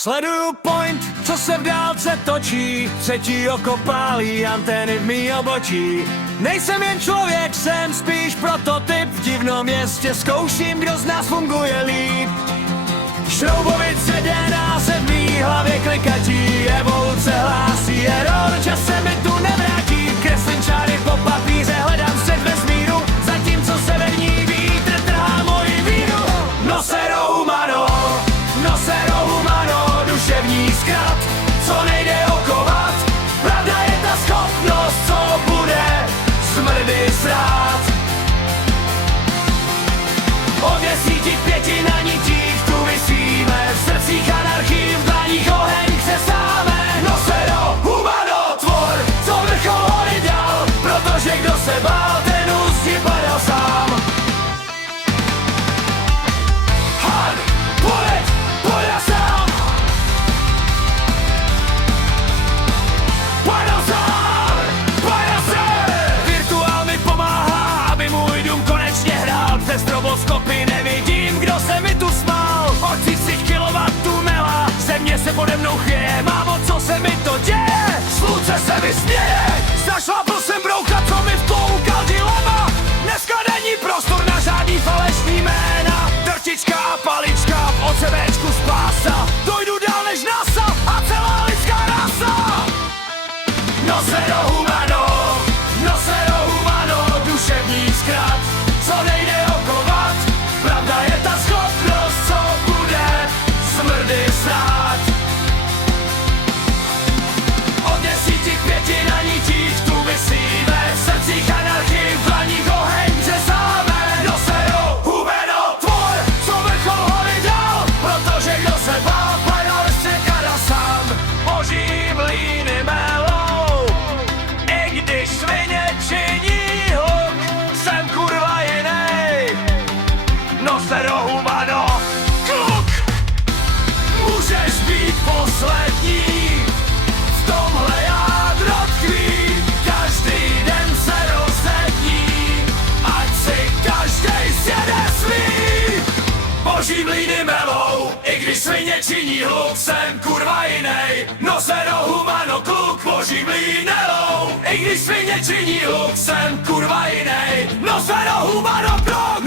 Sleduju point, co se v dálce točí, třetí oko pálí antény v mý obočí. Nejsem jen člověk, jsem spíš prototyp, v divnom městě zkouším, kdo z nás funguje líp. Šroubovice DNA se v mý hlavě klikatí, evoluce hlásí error, čas se mi tu nevrátí. Kreslím čáry po papíře, hledám střed vesmíru, zatímco severní vítr trhá moji víru. Nosero humano, duševní zkrat, co nejde okovat. Pravda je ta schopnost, co bude smrdy srát. O 10 na nitích tu vysíme, v srdcích anarchii, v dlaních oheň křesáme. Nosero humano, tvor, co vrchol hory dal, protože kdo se bál, ten ústí padal sám. Han, pojď a sám. Pojď a sám. Virtuál mi pomáhá, aby můj dům konečně hrál. Přes stroboskopy nevidím, kdo se mi tu smál. Od 30 kW mela, země se pode mnou chvěje. Mámo, co se mi to děje? Slunce se mi směje. Zašlápl jsem broucha, co mi vtloukal dilema. Dneska není prostor na žádný falešný jména. Drtička a palička, v OCVčku spása. Dojdu dál než NASA a celá lidská rasa. Nosero humano, duševní zkrat, co nejde okovat. Pravda je ta schopnost, co bude smrdy srát. Od 10 na nitích tu vysíme, v srdcích anarchii, v dlaních oheň řezáme. Nosero humano, tvor, co vrchol hory dal, protože kdo se bál, padal z čekada sám. Boží mlýny melou, i když svině činí hluk, jsem kurva jinej. Nosero humano, kluk, můžeš být poslední, v tomhle jádro tkví, každý den se rozední, ať si každej sjede svý. Boží mlýny melou, i když svině činí hluk, jsem kurva jinej. Nosero humano, kluk, boží mlýny melou, i když svině činí hluk, jsem kurva jinej. Nosero humano, kluk,